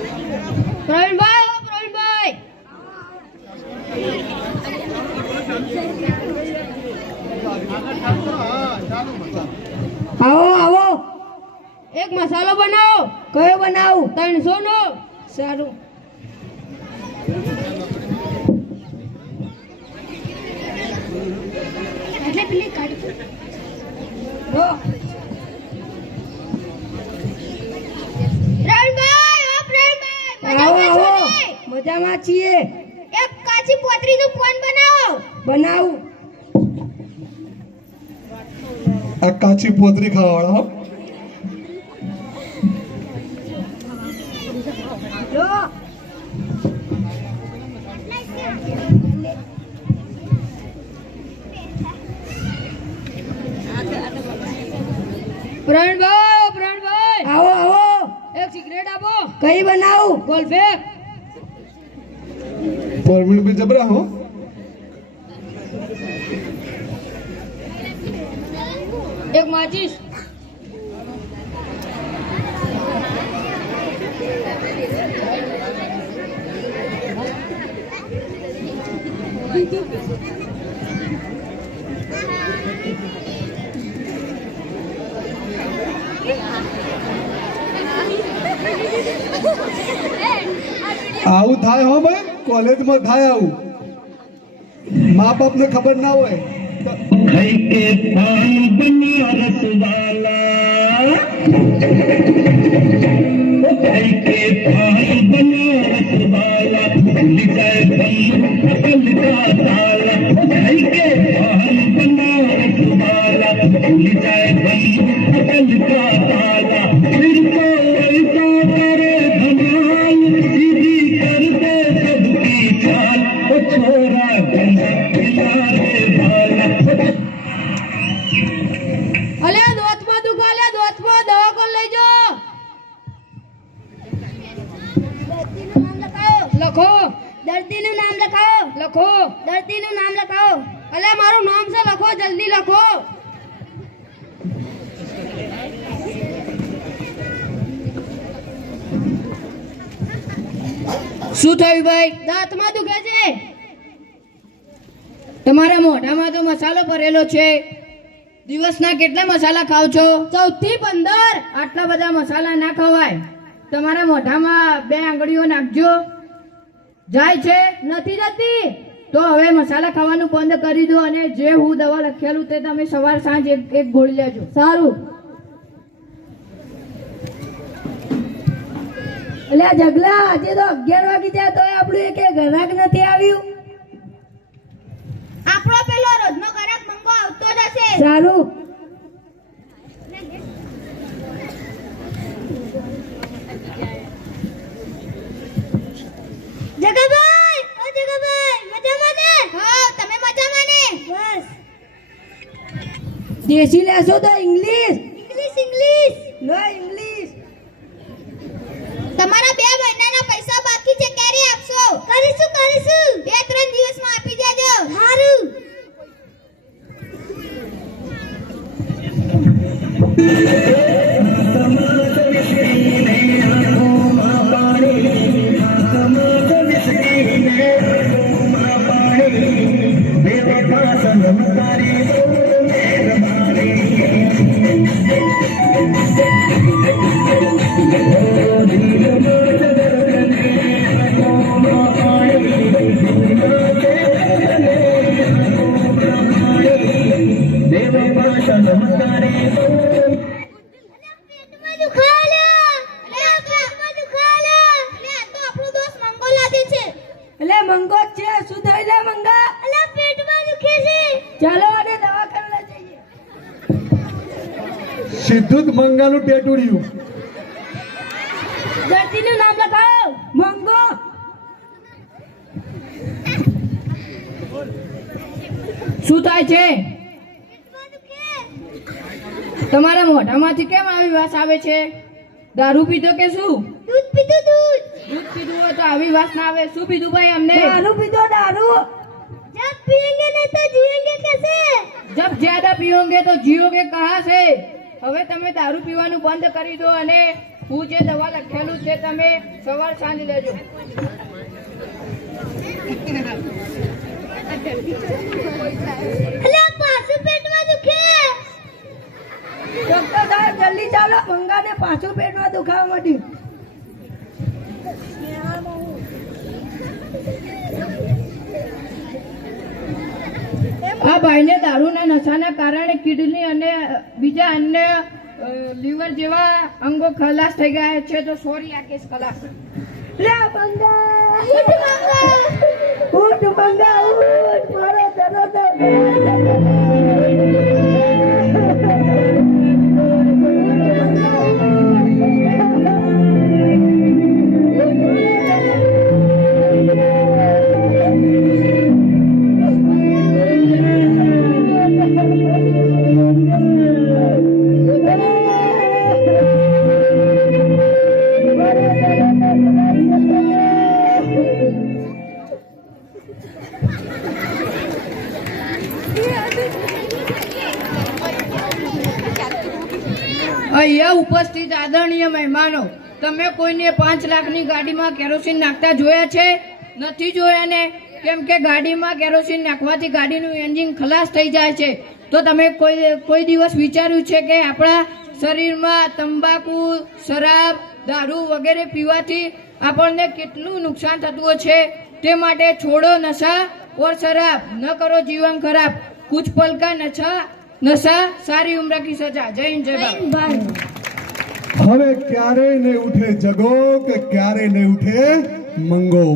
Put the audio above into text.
પ્રવીણભાઈ આવો આવો, એક મસાલો બનાવો. કયો બનાવું? 300 નો. સારું. એટલે પેલી કાઢી ઓ આવો આવો, મજામાં છીએ. એક કાચી પોતરીનું ફોન બનાવો. બનાવું. આ કાચી પોતરી ખાવાળા જો પ્રવીણભાઈ આવો આવો, એક સિગરેટ આપો. કઈ બનાવું? ગોલફેક. પરમીણ બી જબરા હો. એક માચીસ. આવું થાય હો ભાઈ, કોલેજમાં થાય આવું. મા બાપ ને ખબર ના હોય. खाई के पान बनिया रसवाला, खाई के पान बनिया रसवाला, भूल जाए अकल का ताला, खाई के पान बनिया रसवाला, भूल जाए अकल का ताला, फिर तो ऐसा करे धमाल, सीधी कर दे सबकी चाल, ओ छोरा गंगा किनारे वाला. અલ્યા દોતમાં દુખો, અલ્યા દોતમાં દવા કોણ લઈ જો. લખો. દર્દીનું નામ લખાવો. લખો. દર્દીનું નામ લખાવો. અલ્યા મારું નામ છે, લખો જલ્દી લખો. શું થયું ભાઈ? દાંતમાં દુખે છે. તમારા મોઢામાં તો મસાલો ભરેલો છે. દિવસના કેટલા મસાલા ખાવ છો? 14 થી 15. આટલા બધા મસાલા ના ખવાય. તમારા મોઢામાં 2 આંગળીઓ નાખજો. જાય છે? નથી જતી? તો હવે મસાલા ખાવાનું બંધ કરી દો અને જે હું દવા લખેલું તે તમે સવાર સાંજ એક ગોળી લેજો. સારું. એટલે આ જગલા આજે તો 11 વાગી જાય તો આપણું એક ગ્રાહક નથી આવ્યું. આપણો પેલો રોજનો ગ્રાહક મંગો આવતો જ હશે. સારું. જગાભાઈ, ઓ જગાભાઈ, મજામાં ને? હા, તમે મજામાં ને? બસ. દેશી લેશો તો ઇંગ્લિશ? ઇંગ્લિશ. નો ઇંગ્લિશ. તમારા 2 મહિનાના પૈસા બાકી છે, ક્યારે આપશો? કરીશું 2-3 દિવસમાં આપી દેજો. સારું. એટલે મંગો જ છે. શું થઈ જાય મંગા? પેટમાં દુખે છે. ચાલો અને દવાખાને જઈએ. સીધું જ મંગાનું ટેટુડિયું. દર્દીનું નામ લખાવો. મંગો. શું થાય છે? તમારા મોઢામાંથી કેમ આવી વાસ આવે છે? દારૂ પીધો કે શું? દૂધ પીધું. દૂધ પીધું હોય તો આવી વાસ ના આવે. શું પીધું ભાઈ અમને? દારૂ પીધો દારૂ. जब पिएंगे नहीं तो जिएंगे कैसे? जब ज्यादा पियोगे तो जियोगे कहाँ से? હવે તમે દારૂ પીવાનું બંધ કરી દો અને હું જે દવા લખેલું છે તમે સવાર સાંજ લેજો. ડોક્ટર સાહેબ જલ્દી ચાલો, મંગાને પાછું પેટમાં દુખાવા માંડ્યું. આ ભાઈને દારૂના નશાના કારણે કિડની અને બીજા અન્ય લીવર જેવા અંગો ખલાસ થઈ ગયા છે. તો સોરી, આ કેસ ખલાસ. લે મંગા, ઉઠ મંગા, ઉઠ, મારો દરદ. અહીંયા ઉપસ્થિત આદરણીય મહેમાનો, તમે કોઈને 5 લાખની ગાડીમાં કેરોસીન નાખતા જોયા છે? નથી જોયા ને? કેમ કે ગાડીમાં કેરોસીન નાખવાથી ગાડીનું એન્જિન ખલાસ થઈ જાય છે. તો તમે કોઈ દિવસ વિચાર્યું છે કે આપણા શરીરમાં તંબાકુ, શરાબ, દારૂ વગેરે પીવાથી આપણને કેટલું નુકસાન થતું છે? તે માટે છોડો નશા और शराब, न करो जीवन खराब, कुछ पल का नशा सारी उम्र की सजा. जय हिंद, जय भारत. હવે ક્યારે નહીં ઉઠે જગો કે ક્યારે નહીં ઉઠે મંગો.